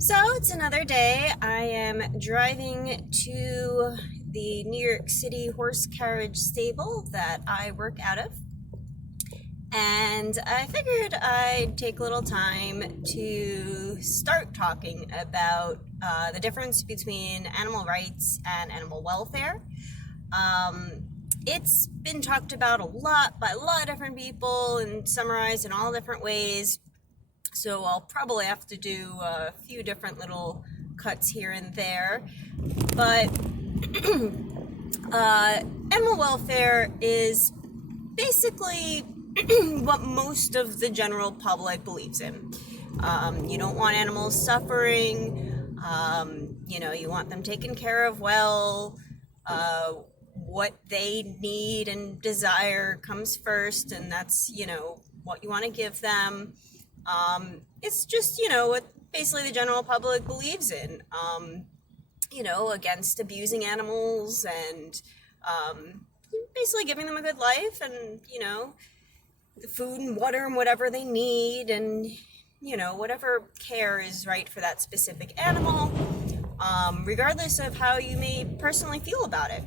So it's another day. I am driving to the New York City horse carriage stable that I work out of. And I figured I'd take a little time to start talking about the difference between animal rights and animal welfare. It's been talked about a lot by a lot of different people and summarized in all different ways. So I'll probably have to do a few different little cuts here and there. But animal welfare is basically what most of the general public believes in. You don't want animals suffering. You want them taken care of well. What they need and desire comes first, and that's, what you want to give them. It's just, what basically the general public believes in, against abusing animals and basically giving them a good life and, the food and water and whatever they need and, whatever care is right for that specific animal, regardless of how you may personally feel about it.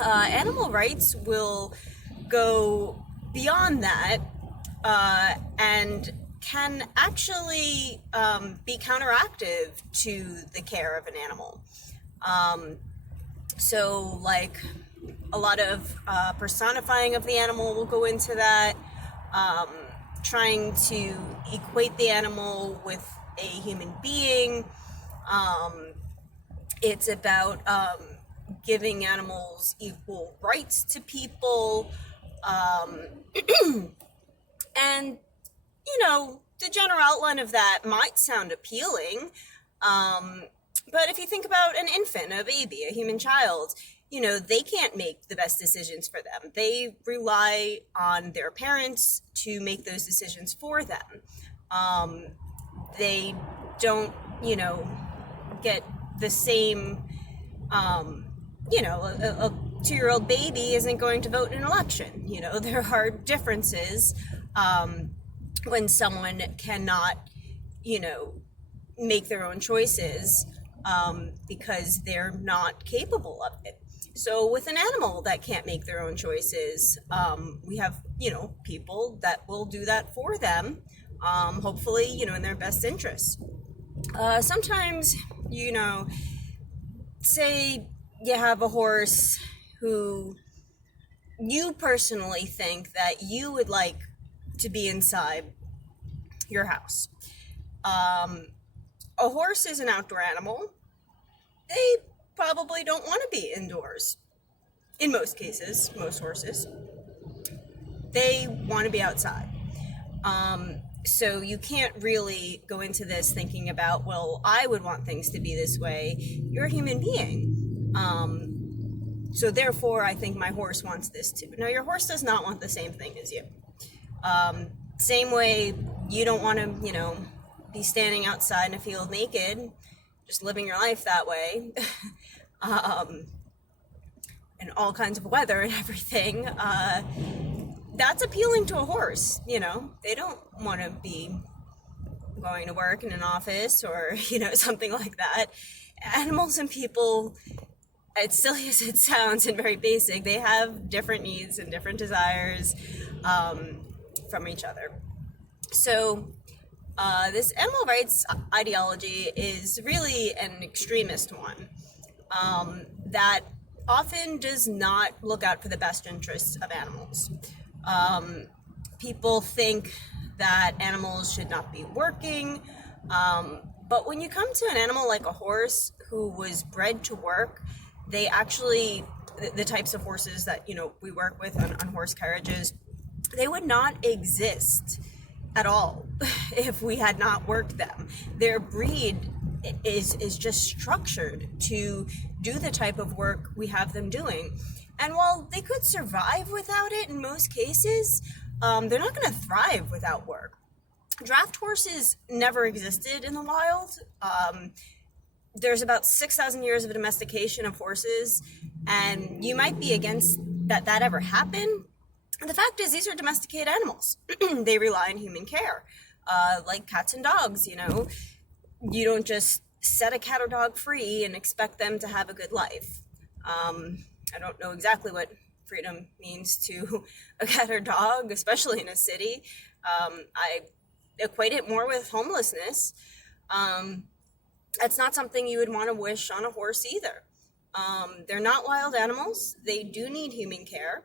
Animal rights will go beyond that and can actually be counteractive to the care of an animal. So like a lot of personifying of the animal will go into that, trying to equate the animal with a human being. It's about giving animals equal rights to people. And the general outline of that might sound appealing, but if you think about an infant, a baby, a human child, they can't make the best decisions for them. They rely on their parents to make those decisions for them. They don't, get the same, a 2-year-old baby isn't going to vote in an election. There are differences when someone cannot, make their own choices because they're not capable of it. So with an animal that can't make their own choices, we have, people that will do that for them, hopefully, in their best interest. Sometimes, say you have a horse who you personally think that you would like to be inside your house. A horse is an outdoor animal. They probably don't want to be indoors. In most cases, most horses, they want to be outside. So you can't really go into this thinking about, well, I would want things to be this way. You're a human being. So therefore, I think my horse wants this too. No, your horse does not want the same thing as you. Same way you don't want to, be standing outside in a field naked, just living your life that way, in all kinds of weather and everything. That's appealing to a horse. They don't want to be going to work in an office or, something like that. Animals and people, as silly as it sounds and very basic, they have different needs and different desires from each other. So this animal rights ideology is really an extremist one that often does not look out for the best interests of animals. People think that animals should not be working, but when you come to an animal like a horse who was bred to work, they actually, the types of horses that, we work with on horse carriages, they would not exist at all if we had not worked them. Their breed is just structured to do the type of work we have them doing. And while they could survive without it in most cases, they're not going to thrive without work. Draft horses never existed in the wild. There's about 6,000 years of domestication of horses, and you might be against that ever happen. The fact is, these are domesticated animals. They rely on human care, like cats and dogs, you don't just set a cat or dog free and expect them to have a good life. I don't know exactly what freedom means to a cat or dog, especially in a city. I equate it more with homelessness. That's not something you would want to wish on a horse either. They're not wild animals. They do need human care.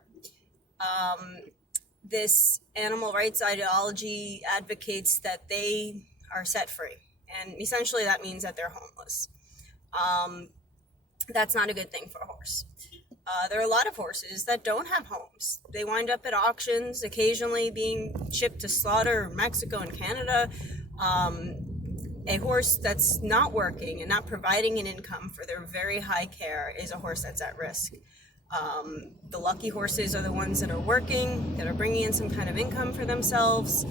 This animal rights ideology advocates that they are set free. And essentially that means that they're homeless. That's not a good thing for a horse. There are a lot of horses that don't have homes. They wind up at auctions, occasionally being shipped to slaughter in Mexico and Canada. A horse that's not working and not providing an income for their very high care is a horse that's at risk. The lucky horses are the ones that are working, that are bringing in some kind of income for themselves.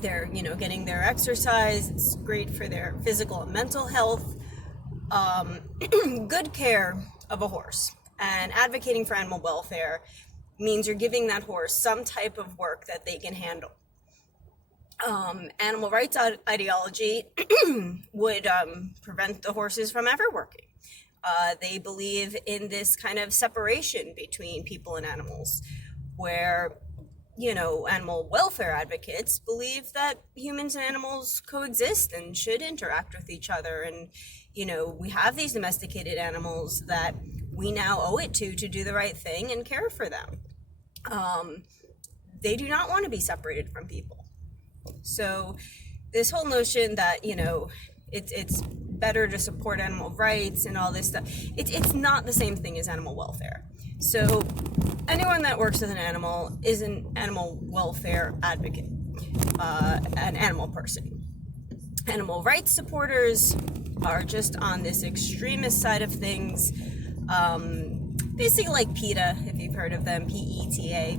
They're, getting their exercise. It's great for their physical and mental health. Good care of a horse and advocating for animal welfare means you're giving that horse some type of work that they can handle. Animal rights ideology would prevent the horses from ever working. They believe in this kind of separation between people and animals, where, animal welfare advocates believe that humans and animals coexist and should interact with each other. And, we have these domesticated animals that we now owe it to do the right thing and care for them. They do not want to be separated from people. So this whole notion that, it's better to support animal rights and all this stuff, it's not the same thing as animal welfare. So anyone that works with an animal is an animal welfare advocate, an animal person. Animal rights supporters are just on this extremist side of things, basically like PETA, if you've heard of them, PETA.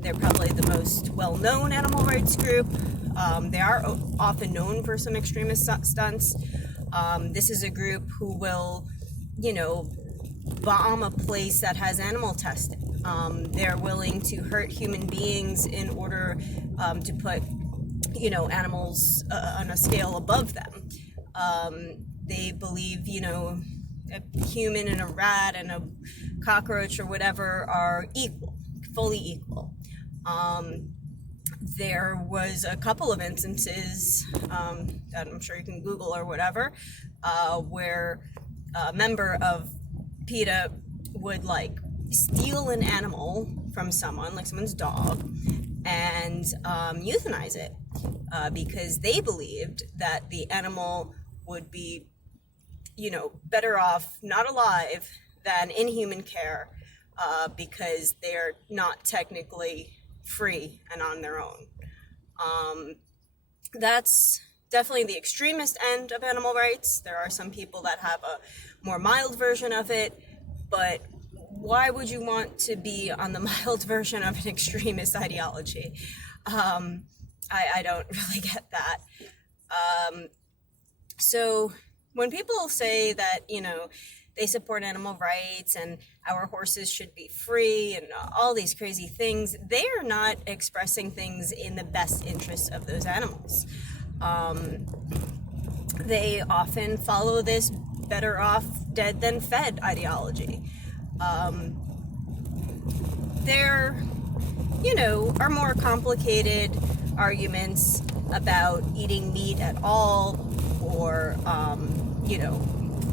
They're probably the most well-known animal rights group. They are often known for some extremist stunts. This is a group who will, bomb a place that has animal testing. They're willing to hurt human beings in order to put, animals on a scale above them. They believe, a human and a rat and a cockroach or whatever are equal, fully equal. There was a couple of instances that I'm sure you can Google or whatever, where a member of PETA would steal an animal from someone, like someone's dog, and euthanize it because they believed that the animal would be, better off not alive than in human care because they're not technically free and on their own. That's definitely the extremist end of animal rights. There are some people that have a more mild version of it, but why would you want to be on the mild version of an extremist ideology? I don't really get that. So when people say that, they support animal rights and our horses should be free and all these crazy things, they are not expressing things in the best interest of those animals. They often follow this better off dead than fed ideology. There, are more complicated arguments about eating meat at all, or,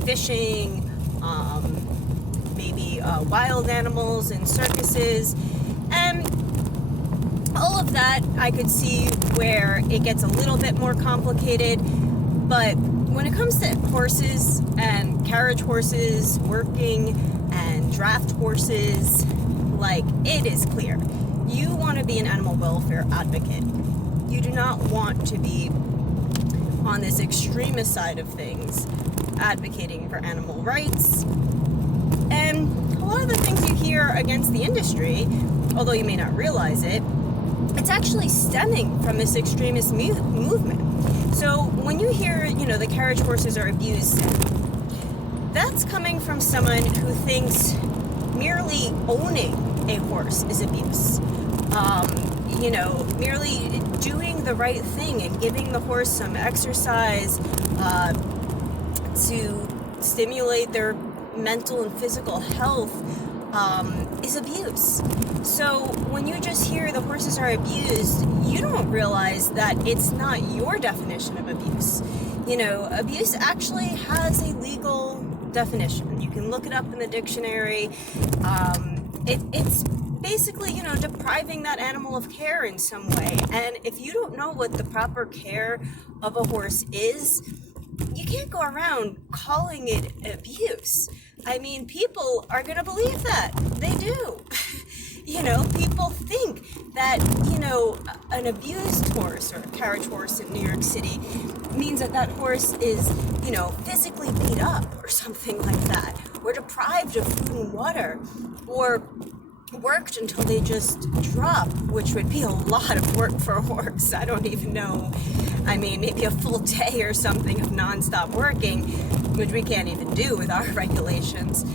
fishing, maybe wild animals in circuses, and all of that I could see where it gets a little bit more complicated. But when it comes to horses and carriage horses working and draft horses, it is clear. You want to be an animal welfare advocate. You do not want to be on this extremist side of things, advocating for animal rights. And a lot of the things you hear against the industry, although you may not realize it, it's actually stemming from this extremist movement. So when you hear, the carriage horses are abused, that's coming from someone who thinks merely owning a horse is abuse. merely doing the right thing and giving the horse some exercise to stimulate their mental and physical health is abuse. So when you just hear the horses are abused, you don't realize that it's not your definition of abuse. Abuse actually has a legal definition. You can look it up in the dictionary. It's basically, depriving that animal of care in some way. And if you don't know what the proper care of a horse is, you can't go around calling it abuse. I mean, people are going to believe that. They do. People think that, an abused horse or a carriage horse in New York City means that horse is, physically beat up or something like that, or deprived of food and water, or worked until they just drop, which would be a lot of work for a horse. I don't even know. I mean, maybe a full day or something of nonstop working, which we can't even do with our regulations.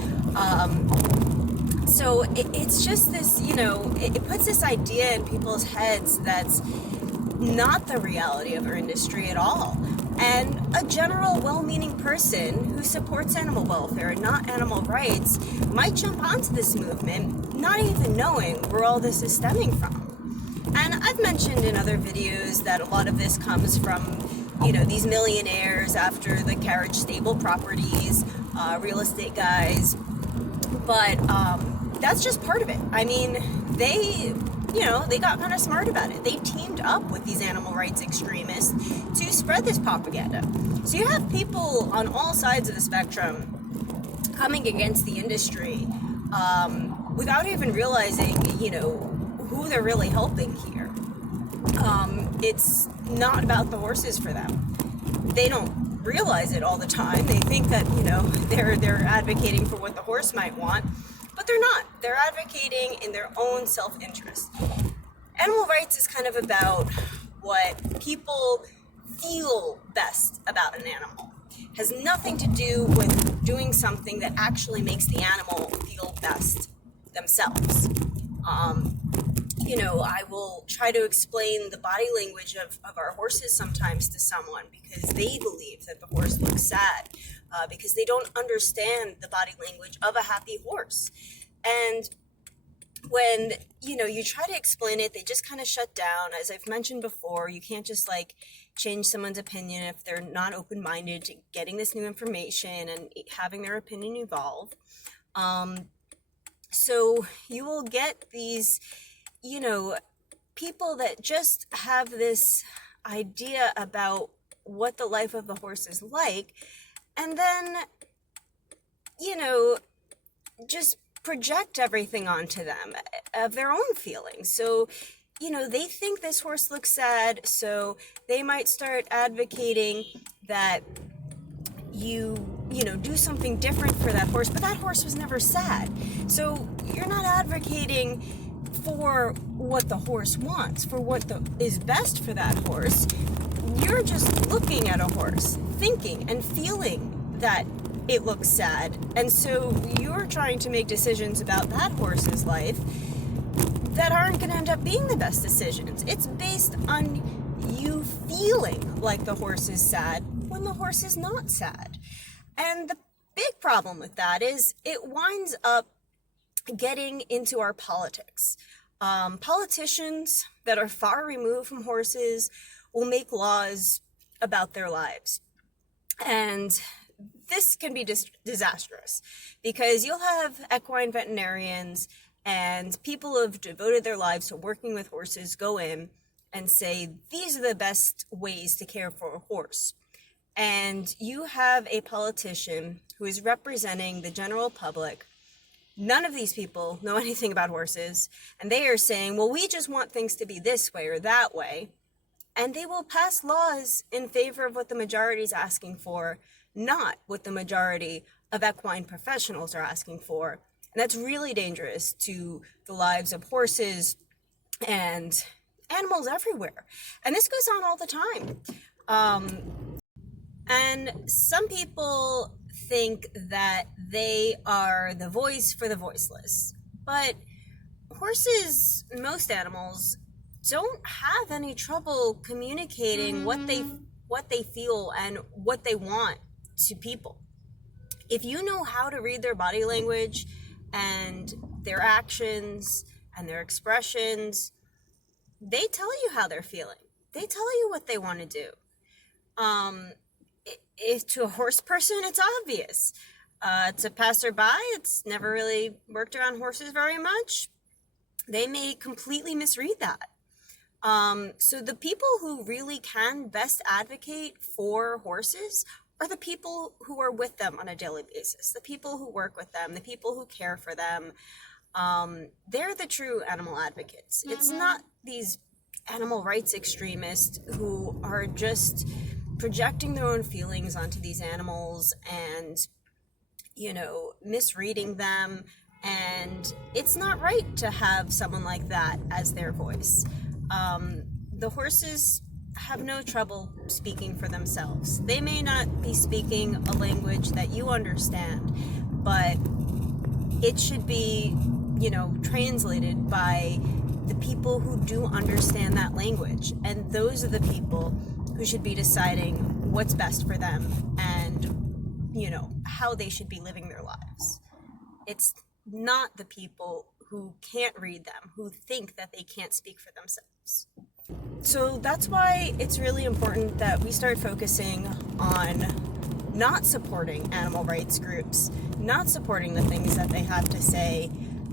So it's just this, it puts this idea in people's heads that's not the reality of our industry at all. And a general well-meaning person who supports animal welfare and not animal rights might jump onto this movement not even knowing where all this is stemming from. And I've mentioned in other videos that a lot of this comes from, these millionaires after the Carriage stable properties, real estate guys. But that's just part of it. I mean, they got kind of smart about it. They teamed up with these animal rights extremists to spread this propaganda. So you have people on all sides of the spectrum coming against the industry without even realizing, who they're really helping here. It's not about the horses for them. They don't realize it all the time. They think that, they're advocating for what the horse might want, but they're not. They're advocating in their own self-interest. Animal rights is kind of about what people feel best about an animal. It has nothing to do with doing something that actually makes the animal feel best themselves. I will try to explain the body language of our horses sometimes to someone because they believe that the horse looks sad, because they don't understand the body language of a happy horse. And when, you try to explain it, they just kind of shut down. As I've mentioned before, you can't just change someone's opinion if they're not open-minded to getting this new information and having their opinion evolve. So you will get these, people that just have this idea about what the life of the horse is like, and then, just project everything onto them of their own feelings. So, they think this horse looks sad, so they might start advocating that you do something different for that horse, but that horse was never sad. So you're not advocating for what the horse wants, for what is best for that horse. You're just looking at a horse, thinking and feeling that it looks sad. And so you're trying to make decisions about that horse's life that aren't going to end up being the best decisions. It's based on you feeling like the horse is sad when the horse is not sad. And the big problem with that is it winds up getting into our politics. Politicians that are far removed from horses will make laws about their lives. And this can be disastrous because you'll have equine veterinarians and people who have devoted their lives to working with horses go in and say, these are the best ways to care for a horse. And you have a politician who is representing the general public. None of these people know anything about horses, and they are saying, well, we just want things to be this way or that way. And they will pass laws in favor of what the majority is asking for, not what the majority of equine professionals are asking for. And that's really dangerous to the lives of horses and animals everywhere. And this goes on all the time. And some people think that they are the voice for the voiceless. But horses, most animals, don't have any trouble communicating what they feel and what they want to people. If you know how to read their body language and their actions and their expressions, they tell you how they're feeling. They tell you what they want to do. If to a horse person, it's obvious. To passerby, it's never really worked around horses very much. They may completely misread that. So the people who really can best advocate for horses are the people who are with them on a daily basis, the people who work with them, the people who care for them. They're the true animal advocates. It's not these animal rights extremists who are just projecting their own feelings onto these animals and, misreading them. And it's not right to have someone like that as their voice. The horses have no trouble speaking for themselves. They may not be speaking a language that you understand, but it should be, translated by the people who do understand that language. And those are the people who should be deciding what's best for them and, how they should be living their lives. It's not the people who can't read them, who think that they can't speak for themselves. So that's why it's really important that we start focusing on not supporting animal rights groups, not supporting the things that they have to say,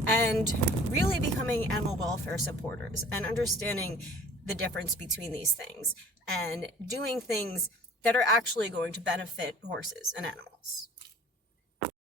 and really becoming animal welfare supporters and understanding the difference between these things and doing things that are actually going to benefit horses and animals.